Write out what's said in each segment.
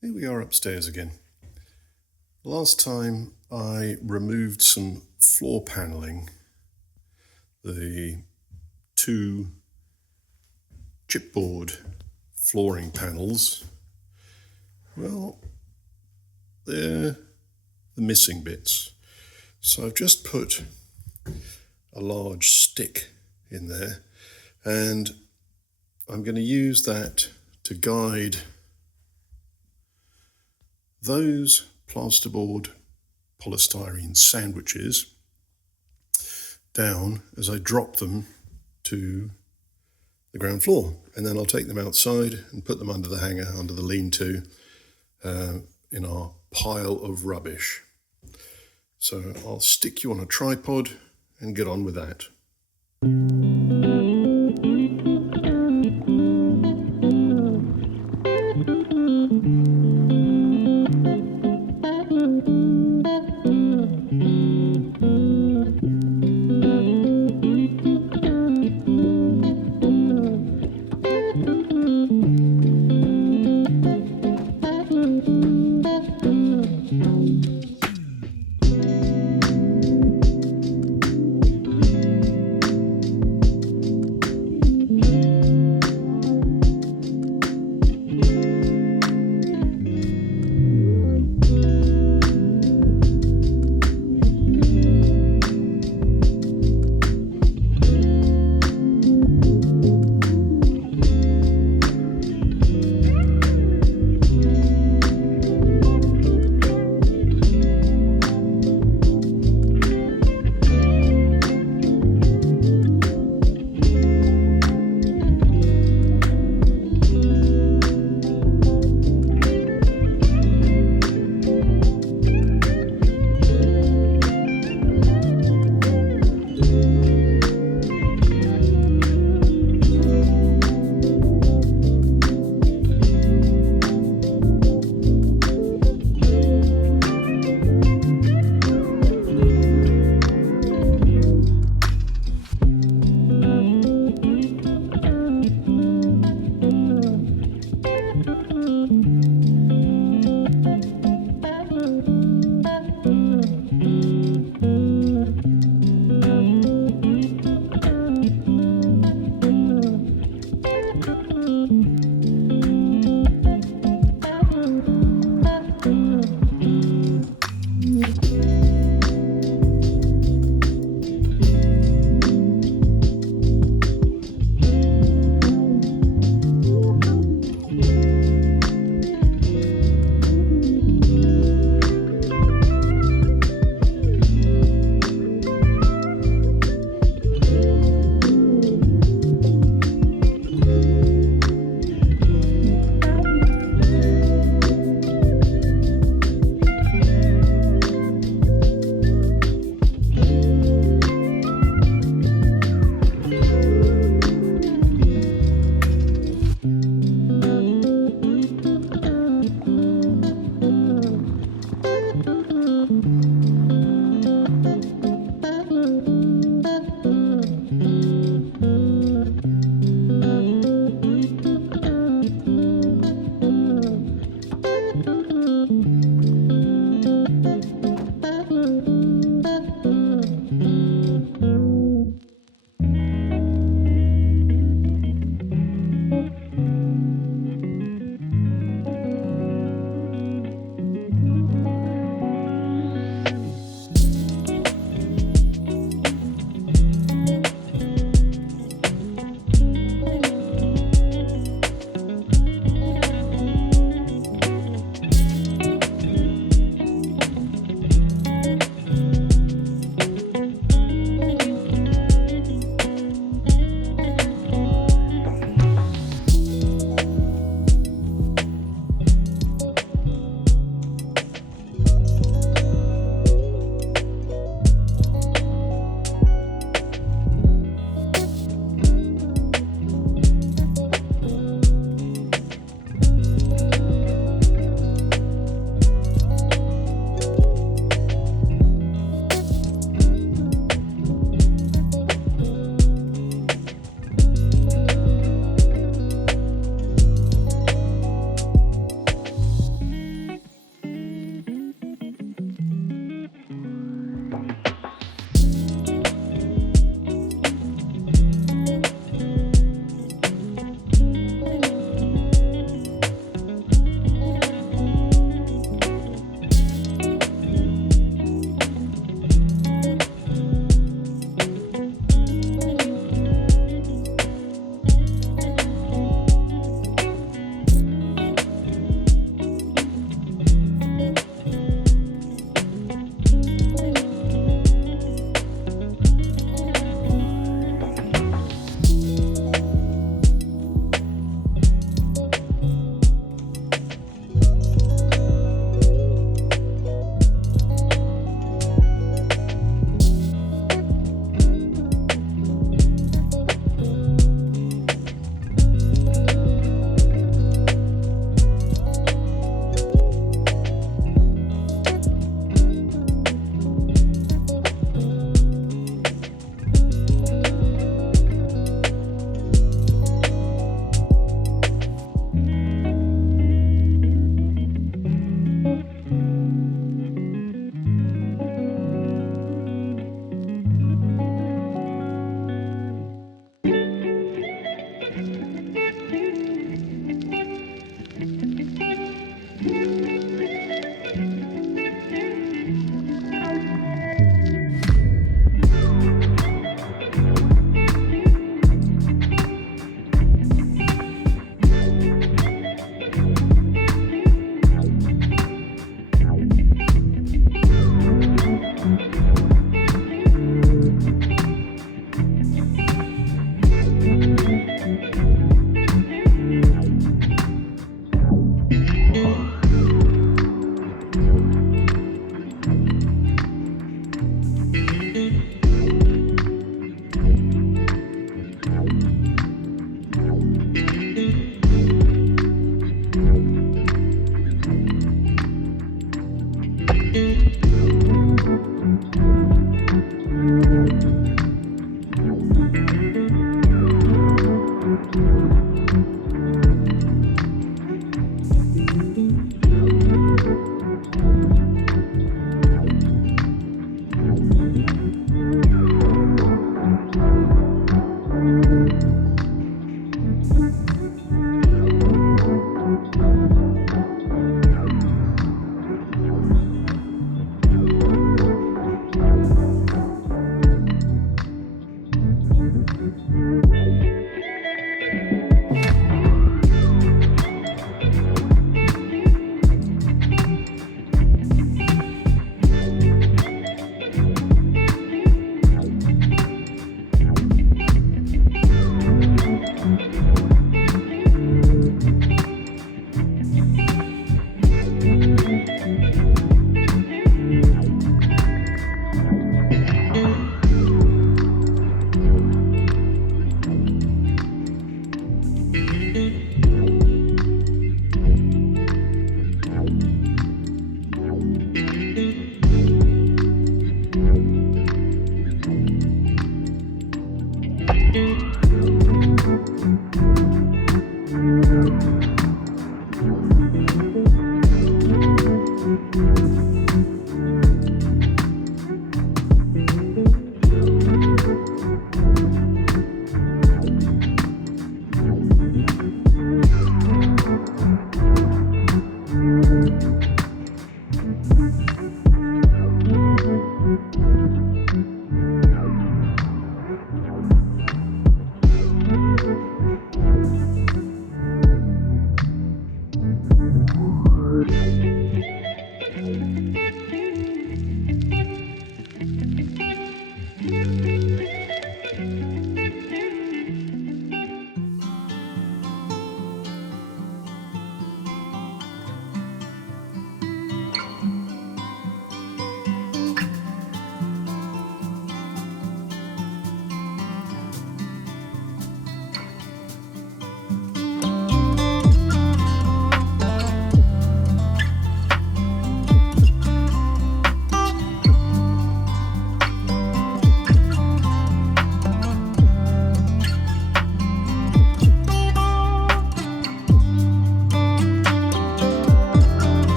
Here we are upstairs again. Last time I removed some floor paneling, the two chipboard flooring panels. Well, they're the missing bits. So I've just put a large stick in there, and I'm going to use that to guide those plasterboard polystyrene sandwiches down as I drop them to the ground floor, and then I'll take them outside and put them under the hanger, under the lean-to, in our pile of rubbish. So I'll stick you on a tripod and get on with that.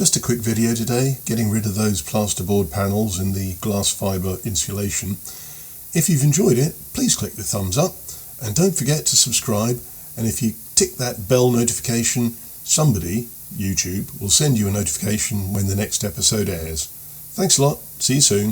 Just a quick video today, getting rid of those plasterboard panels and the glass fibre insulation. If you've enjoyed it, please click the thumbs up and don't forget to subscribe, and if you tick that bell notification, somebody, YouTube, will send you a notification when the next episode airs. Thanks a lot, see you soon.